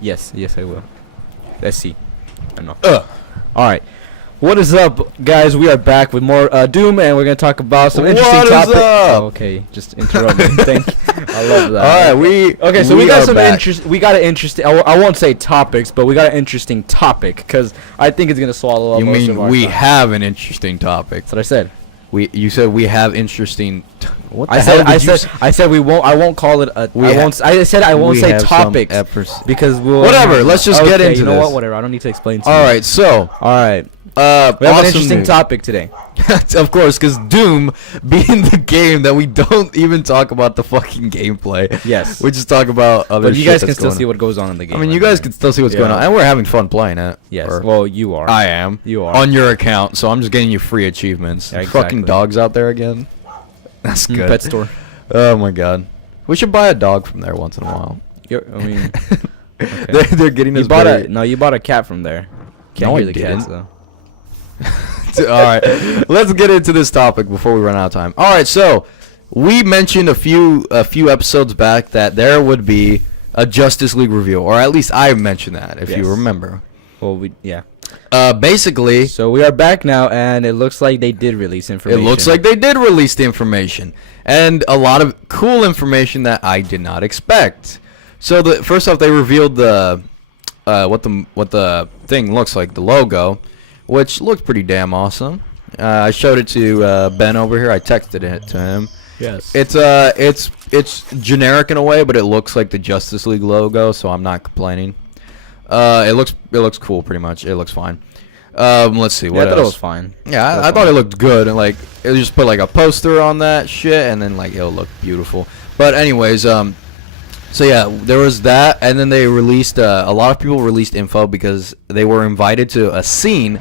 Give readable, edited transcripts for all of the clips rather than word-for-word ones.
Yes, I will. Let's see. I don't know. Alright. What is up, guys? We are back with more Doom, and we're going to talk about some interesting topics. Oh, okay, just interrupt me. Thank you. I love that. Alright, we got some we got an interesting, I won't say topics, but we got an interesting topic, because I think it's going to swallow up You most of our mean we time. have an interesting topic? That's what I said. You said we have interesting. What the I hell said did you I said we won't. I won't call it a. I said I won't say topics because we'll. Whatever. Let's just get into you know this. what? Whatever. I don't need to explain to you. All right. So. All right. We have an interesting topic today. Of course, because Doom being the game that we don't even talk about the fucking gameplay. Yes. We just talk about other shit. But you guys can still see what goes on in the game. I mean, you guys can still see what's going on, and we're having fun playing it. Yes. Well, you are. I am. You are. On your account, so I'm just getting you free achievements. Yeah, exactly. Fucking dogs out there again. That's good. Pet store. Oh my god. We should buy a dog from there once in a while. I mean, okay. they're getting us. You bought a cat from there. Can't hear the cats though. All right, let's get into this topic before we run out of time. All right, so we mentioned a few episodes back that there would be a Justice League review, or at least I mentioned that, if you remember. Well, basically. So we are back now, and it looks like they did release information. It looks like they did release the information, and a lot of cool information that I did not expect. So first off, they revealed the what the thing looks like, the logo, which looks pretty damn awesome. I showed it to Ben over here. I texted it to him. Yes. It's generic in a way, but it looks like the Justice League logo, so I'm not complaining. It looks cool, pretty much. It looks fine. Let's see. What else? I thought it was fine. Yeah, I thought it looked good, and like it just put like a poster on that shit, and then like it'll look beautiful. But anyways, so yeah, there was that, and then they released a lot of people released info because they were invited to a scene,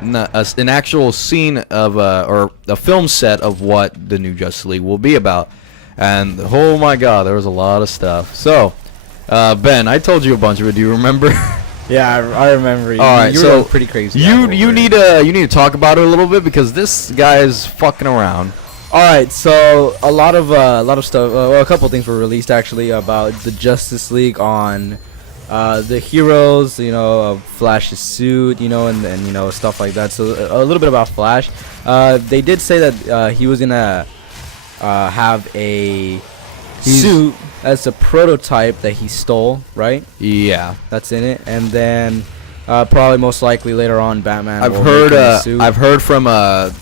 an actual scene of or a film set of what the new Justice League will be about, and oh my god, there was a lot of stuff. So, Ben, I told you a bunch of it. Do you remember? Yeah, I remember. All right, you so were pretty crazy. You need to talk about it a little bit because this guy is fucking around. All right, so a lot of stuff. Well, a couple things were released actually about the Justice League on the heroes. You know, Flash's suit. You know, and stuff like that. So a little bit about Flash. They did say that he was gonna have a suit as a prototype that he stole, right? Yeah, that's in it. And then probably most likely later on, Batman. I've heard from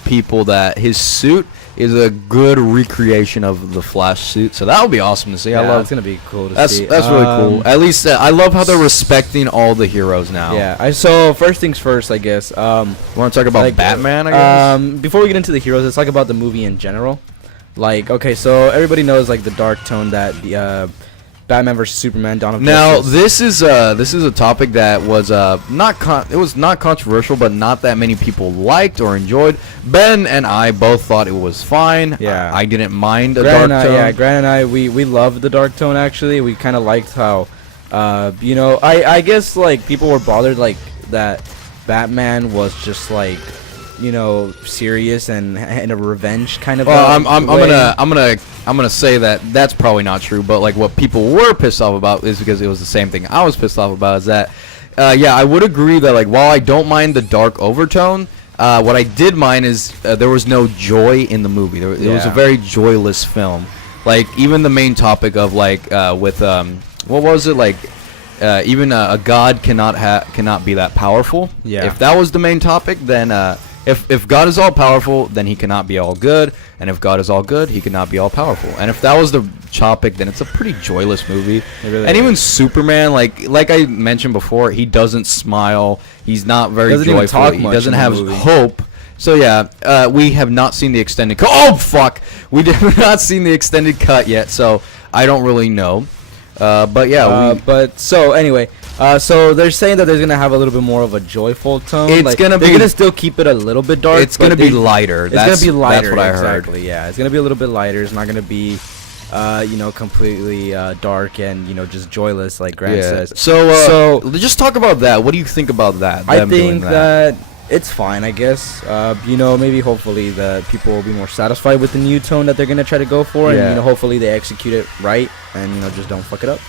people that his suit is a good recreation of the Flash suit, so that would be awesome to see. Yeah, it's gonna be cool to see. That's really cool. At least I love how they're respecting all the heroes now. Yeah. So first things first, I guess. You want to talk about Batman? I guess. Before we get into the heroes, let's talk about the movie in general. Like, okay, so everybody knows like the dark tone that the Batman vs Superman: Dawn of Justice. Now this is a topic that was not controversial, but not that many people liked or enjoyed. Ben and I both thought it was fine. Yeah, I didn't mind the dark tone. Yeah, Grant and I we loved the dark tone actually. We kind of liked how, I guess like people were bothered like that Batman was just like, serious and a revenge kind of. Well, I'm gonna say that that's probably not true, but like what people were pissed off about is because it was the same thing I was pissed off about. Is that, I would agree that like while I don't mind the dark overtone, what I did mind is there was no joy in the movie. It was a very joyless film. Like even the main topic of like with what was it like? Even a god cannot be that powerful. Yeah. If that was the main topic, then if God is all powerful, then he cannot be all good, and if God is all good, he cannot be all powerful. And if that was the topic, then it's a pretty joyless movie. Even Superman, like I mentioned before, he doesn't smile. He's not very joyful. He doesn't have hope. So yeah, we have not seen the extended cut. Oh fuck, we have not seen the extended cut yet, so I don't really know. But yeah, so anyway, so they're saying that they're gonna have a little bit more of a joyful tone. They're gonna still keep it a little bit dark. It's gonna be lighter. It's gonna be lighter. That's what I heard. Exactly. Yeah, it's gonna be a little bit lighter. It's not gonna be, completely dark and just joyless like Grant says. So just talk about that. What do you think about that? I think that it's fine, I guess. Maybe hopefully that people will be more satisfied with the new tone that they're gonna try to go for, and hopefully they execute it right and just don't fuck it up.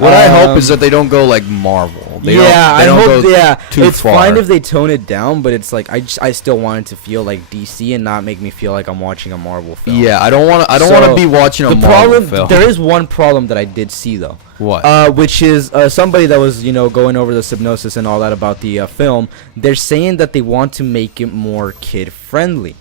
What I hope is that they don't go like Marvel. They I don't hope. go Yeah, too it's far. fine if they tone it down, but it's like I still want it to feel like DC and not make me feel like I'm watching a Marvel film. Yeah, I don't want to be watching a Marvel film. There is one problem that I did see though. What? Which is somebody that was going over the synopsis and all that about the film. They're saying that they want to make it more kid friendly.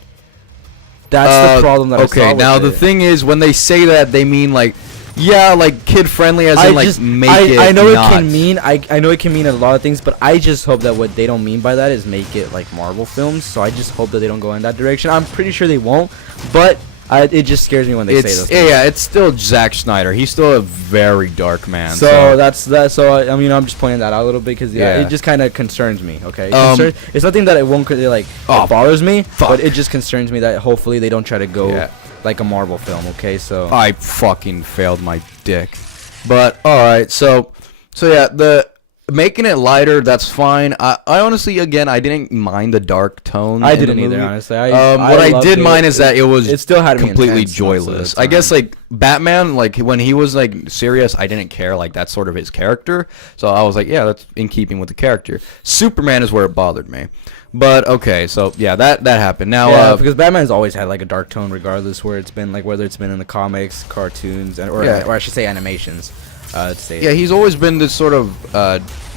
That's the problem that I saw. Okay, now the thing is, when they say that, they mean like, yeah, like kid friendly, as in like make it. I know not. it can mean I know it can mean a lot of things, but I just hope that what they don't mean by that is make it like Marvel films. So I just hope that they don't go in that direction. I'm pretty sure they won't, but it just scares me when they say those things. Yeah, it's still Zack Snyder. He's still a very dark man. So that's that. So I mean, I'm just pointing that out a little bit because it just kind of concerns me. Okay, it's nothing that it won't it bothers me, but it just concerns me that hopefully they don't try to go like a Marvel film. Okay, so I fucking failed my dick. But all right, so yeah, the making it lighter, that's fine. I honestly, again, I didn't mind the dark tone. I didn't either, honestly. What I did mind is that it still had me completely intense joyless. I guess like Batman, like when he was like serious, I didn't care. Like that's sort of his character. So I was like, yeah, that's in keeping with the character. Superman is where it bothered me. But okay, so yeah, that happened. Now, because Batman's always had like a dark tone, regardless where it's been, like whether it's been in the comics, cartoons, or I should say animations. He's always been this sort of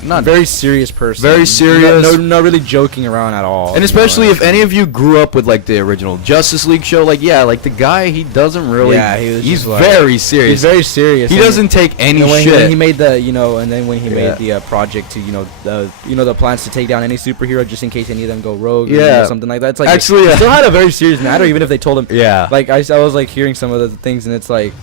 not very serious person. Very serious. No, really joking around at all. And especially if any of you grew up with like the original Justice League show, like like the guy, he doesn't really. Yeah, he's very serious. He's very serious. He doesn't take any shit. When he made the and then when he made the project to the plans to take down any superhero just in case any of them go rogue. Or something like that. It's like actually it still had a very serious matter, even if they told him. Yeah. Like I was like hearing some of the things, and it's like.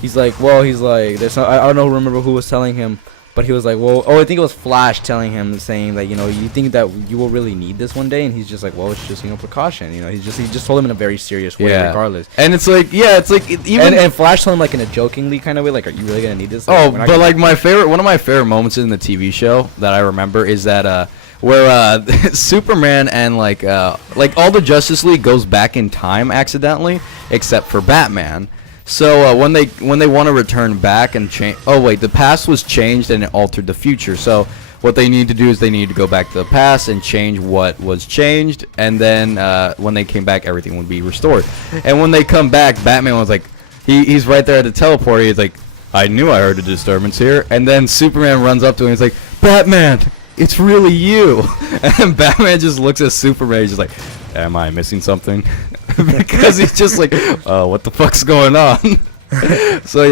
He's like, there's no, I don't remember who was telling him, but he was like, I think it was Flash telling him, saying that, you think that you will really need this one day, and he's just like, it's just, precaution, he just told him in a very serious way, regardless. And it's like, even and Flash told him like in a jokingly kind of way, like, are you really gonna need this? Like, but like one of my favorite moments in the TV show that I remember is that where Superman and like all the Justice League goes back in time accidentally, except for Batman. So when they want to return back and change, the past was changed and it altered the future. So what they need to do is they need to go back to the past and change what was changed, and then when they came back, everything would be restored. And when they come back, Batman was like, he's right there at the teleporter. He's like, I knew I heard a disturbance here. And then Superman runs up to him. He's like, Batman, it's really you. And Batman just looks at Superman. He's just like, am I missing something? Because he's just like, what the fuck's going on? So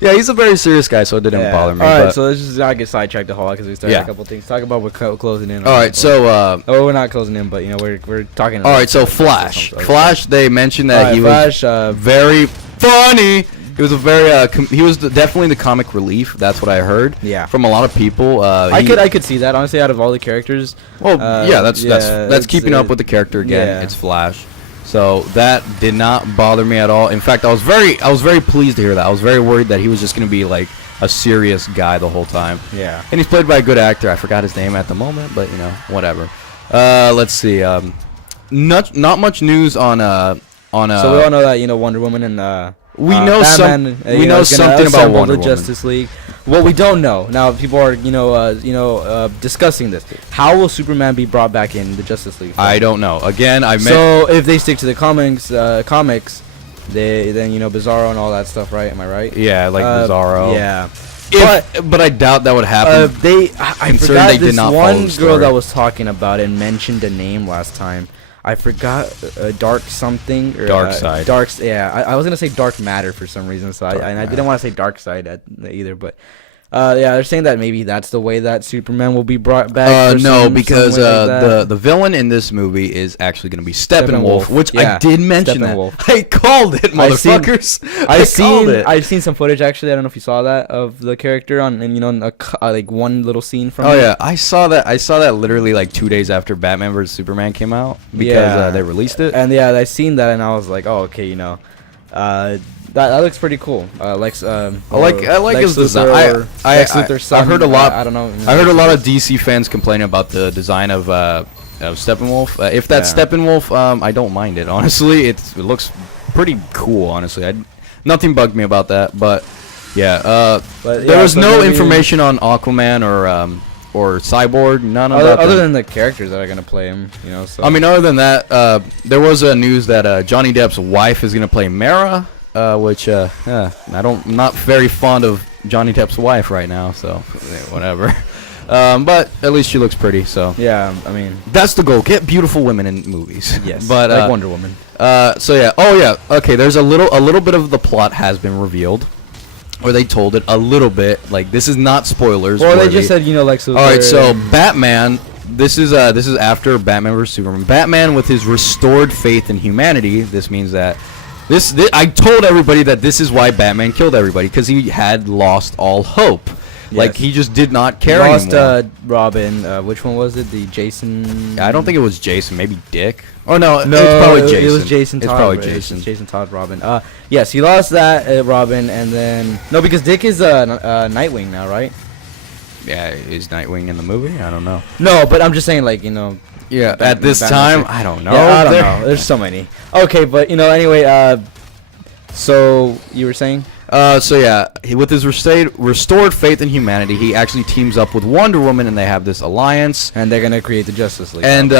he's a very serious guy, so it didn't bother me. All right, so let's just not get sidetracked the whole lot because we started a couple things. Talk about we're closing in. All right, so we're not closing in, but we're talking. All right, so Flash. Flash, they mentioned that he was very funny. He was he was definitely the comic relief. That's what I heard. Yeah. From a lot of people. I could see that, honestly, out of all the characters. Well, that's keeping up with the character again. Yeah. It's Flash. So that did not bother me at all. In fact, I was very pleased to hear that. I was very worried that he was just going to be like a serious guy the whole time. Yeah. And he's played by a good actor. I forgot his name at the moment, but whatever. Let's see. Not much news on. So we all know that Wonder Woman and we know Batman, we know something about Wonder Woman. Justice League. What we don't know now, people are discussing this. How will Superman be brought back in the Justice League? I don't know. Again, so if they stick to the comics, then Bizarro and all that stuff, right? Am I right? Yeah, like Bizarro. Yeah. But I doubt that would happen. I forgot this one girl that was talking about it and mentioned a name last time. I forgot Dark something. Or, Dark Side. I was going to say Dark Matter for some reason, so I didn't want to say Dark Side either, but they're saying that maybe that's the way that Superman will be brought back. No, because the villain in this movie is actually going to be Steppenwolf, which I did mention that. I called it, motherfuckers. I've seen some footage, actually. I don't know if you saw that, of the character like one little scene from it. I saw that. I saw that literally like 2 days after Batman vs Superman came out because they released it. And I seen that and I was like, oh, okay, that looks pretty cool. I like his design. I heard a lot. I don't know. I heard a lot of DC fans complaining about the design of Steppenwolf. If that's Steppenwolf, I don't mind it. Honestly, it looks pretty cool. Honestly, nothing bugged me about that. But Yeah. But There yeah, was so no maybe- information on Aquaman or Cyborg. None of that. other than the characters that are gonna play him, you know. So I mean, other than that, there was a news that Johnny Depp's wife is gonna play Mara, which I'm not very fond of Johnny Depp's wife right now, so whatever. But at least she looks pretty, so yeah, I mean, that's the goal: get beautiful women in movies. yes, but like Wonder Woman. so yeah, oh yeah, okay. There's a little bit of the plot has been revealed, or they told it a little bit. Like this is not spoilers. Well, they just said, you know, like so. All right, so Batman. This is after Batman vs Superman. Batman with his restored faith in humanity. This means that this I told everybody that this is why Batman killed everybody, because he had lost all hope. Like Yes. he just did not care lost anymore. Robin. Which one was it? The Jason. I don't think it was Jason. Maybe Dick. Oh no, No, it's probably Jason. It was Jason. It's Todd, probably right? Jason. Jason Todd Robin. Yes, he lost that Robin, and then no, because Dick is Nightwing now, right? Yeah, is Nightwing in the movie? I don't know. No, but I'm just saying, like, you know. Yeah, Batman- at this Batman time, shit. I don't know. Yeah, I don't know. There's so many. Okay, but you know, anyway. So you were saying? So yeah, with his restored faith in humanity, he actually teams up with Wonder Woman, and they have this alliance. And they're gonna create the Justice League. And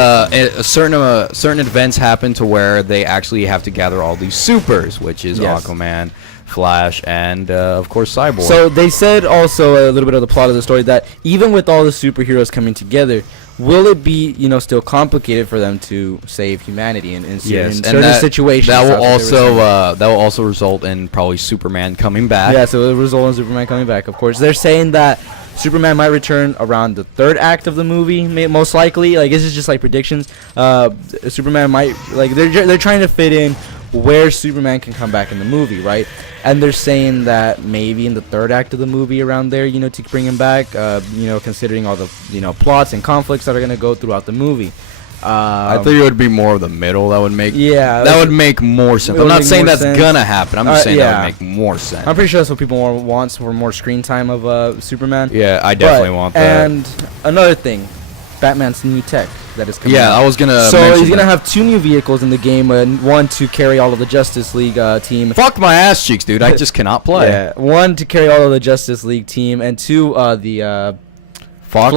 certain events happen to where they actually have to gather all these supers, which is Yes. Aquaman, Flash, and of course Cyborg. So they said also a little bit of the plot of the story that even with all the superheroes coming together, will it be, you know, still complicated for them to save humanity in certain situations? That will That's what they were saying. also result in probably Superman coming back. Yeah, so it will result in Superman coming back. Of course, they're saying that Superman might return around the third act of the movie, most likely. Like this is just like predictions. Superman might they're trying to fit in where Superman can come back in the movie, right? And they're saying that maybe in the third act of the movie around there, you know, to bring him back, you know, considering all the, you know, plots and conflicts that are going to go throughout the movie. I think it would be more of the middle. That would make that would make more sense. it I'm would not make saying more that's sense. gonna happen. I'm just saying yeah. that would make more sense. I'm pretty sure that's what people want for more screen time of Superman. Yeah, I definitely want that. And another thing, Batman's new tech that is coming Yeah, out. I was gonna. So mention he's gonna that. have 2 new vehicles in the game, one to carry all of the Justice League team. Fuck my ass cheeks, dude. I just cannot play. Yeah, one to carry all of the Justice League team, and 2 the Fox.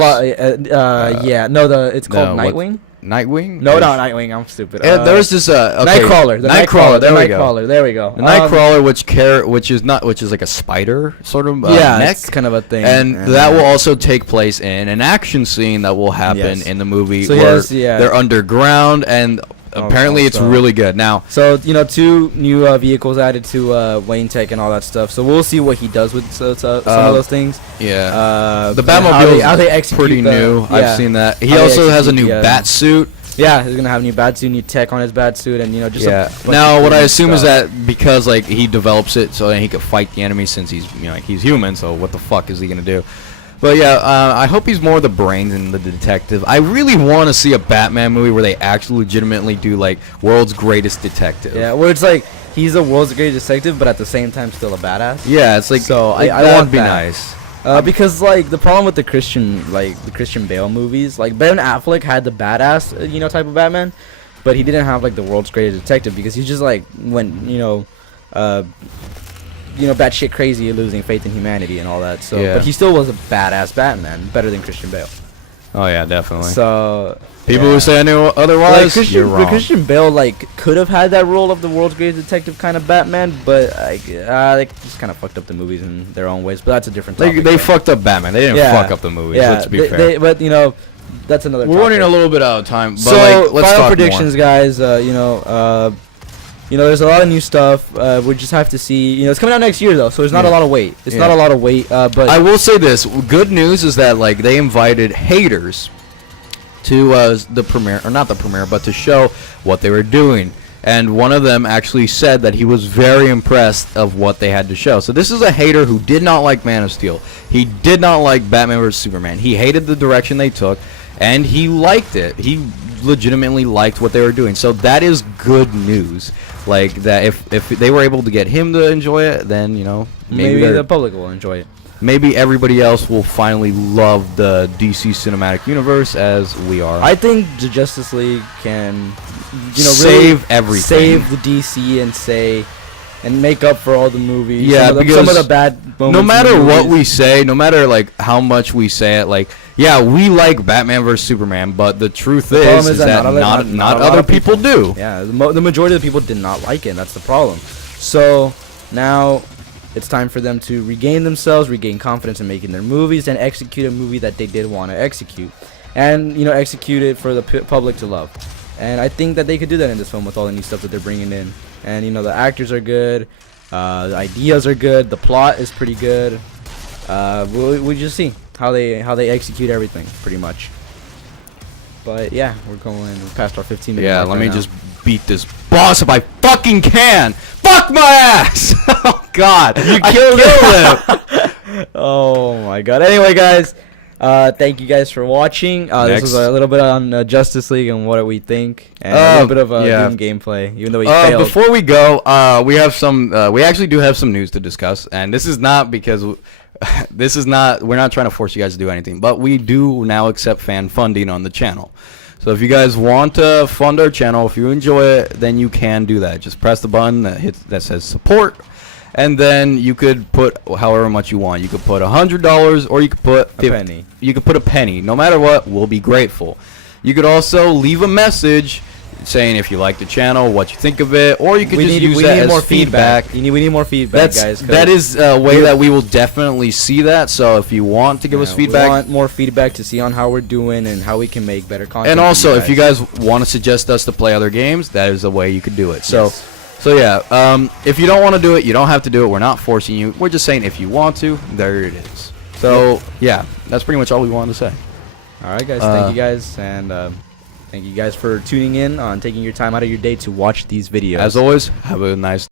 yeah, no, it's called no, what- Nightwing. Nightwing? No, not Nightwing. I'm stupid. There's this okay. Nightcrawler. The Nightcrawler. There we go. Nightcrawler. There we go. The Nightcrawler, which is like a spider sort of yeah, neck, it's kind of a thing. and that will also take place in an action scene that will happen Yes. in the movie So where yes, yeah. they're underground, and apparently it's also- really good. Now, So, you know, 2 new vehicles added to Wayne Tech and all that stuff. So we'll see what he does with some of those things. yeah, the and how Batmobile they is execute pretty the- new. yeah. I've seen that. He How they also has a execute new the, bat suit. Yeah, he's gonna have new bat suit, new tech on his bat suit, and you know, just Yeah. a bunch Now, of what I cool assume is stuff. that because like he develops it so that he could fight the enemy, since he's like he's human. So what the fuck is he gonna do? But yeah, I hope he's more the brains than the detective. I really want to see a Batman movie where they actually legitimately do like world's greatest detective. Yeah, where it's like he's the world's greatest detective, but at the same time still a badass. Yeah, it's like So I that want would be that. nice. Because like the problem with the Christian Bale movies, like Ben Affleck had the badass you know type of Batman, but he didn't have like the world's greatest detective because he just like went batshit crazy, losing faith in humanity and all that. So, Yeah. but he still was a badass Batman, better than Christian Bale. Oh yeah, definitely. So People yeah. who say I knew Like otherwise, you're wrong. Christian Bale like could have had that role of the world's greatest detective kind of Batman, but they just kind of fucked up the movies in their own ways. But that's a different topic. They fucked up Batman. They didn't Yeah. fuck up the movies. Yeah, Let's be fair. but you know, that's another. We're running a little bit out of time, but So like, let's final talk predictions, guys. There's a lot of new stuff. We just have to see. You know, it's coming out next year though, so there's not a Yeah. lot of wait. It's Yeah. not a lot of wait. But I will say this: good news is that like they invited haters to the premiere, or not the premiere, but to show what they were doing. And one of them actually said that he was very impressed of what they had to show. So this is a hater who did not like Man of Steel. He did not like Batman vs Superman. He hated the direction they took, and he liked it. He legitimately liked what they were doing. So that is good news. Like that, if they were able to get him to enjoy it, then you know maybe the public will enjoy it. maybe everybody else will finally love the DC cinematic universe as we are. I think the Justice League can, Save everything. save the DC and say, and make up for all the movies. Yeah, some of the bad moments. No matter in the what movies. we say, no matter like how much we say it, like yeah, we like Batman vs Superman, but the truth is that not other people do. Yeah, the majority of the people did not like it. That's the problem. So now it's time for them to regain themselves, regain confidence in making their movies, and execute a movie that they did want to execute, and execute it for the public to love. And I think that they could do that in this film with all the new stuff that they're bringing in. And the actors are good, the ideas are good, the plot is pretty good. We'll just see how they execute everything, pretty much. But yeah, we're going past our 15 minutes. Yeah, let me just beat this boss if I fucking can. Fuck my ass! Oh God, you killed him. Oh my God. Anyway, guys. Thank you guys for watching. This was a little bit on Justice League and what we think, and a little bit of Doom gameplay, even though we failed. Before we go, we have some. We actually do have some news to discuss, and this is not because we're not trying to force you guys to do anything, but we do now accept fan funding on the channel. So if you guys want to fund our channel, if you enjoy it, then you can do that. Just press the button that says support. And then you could put however much you want. You could put $100, or you could put a penny. You could put a penny. No matter what, we'll be grateful. You could also leave a message saying if you like the channel, what you think of it, or you could use that as feedback. We need more feedback, guys. That is a way that we will definitely see that. So if you want to give us feedback, we want more feedback to see on how we're doing and how we can make better content. And also, if you guys want to suggest us to play other games, that is a way you could do it. So. Yes. So yeah, if you don't want to do it, you don't have to do it. We're not forcing you. We're just saying if you want to, there it is. So yeah, that's pretty much all we wanted to say. All right, guys. Thank you guys, and thank you guys for tuning in, on taking your time out of your day to watch these videos. As always, have a nice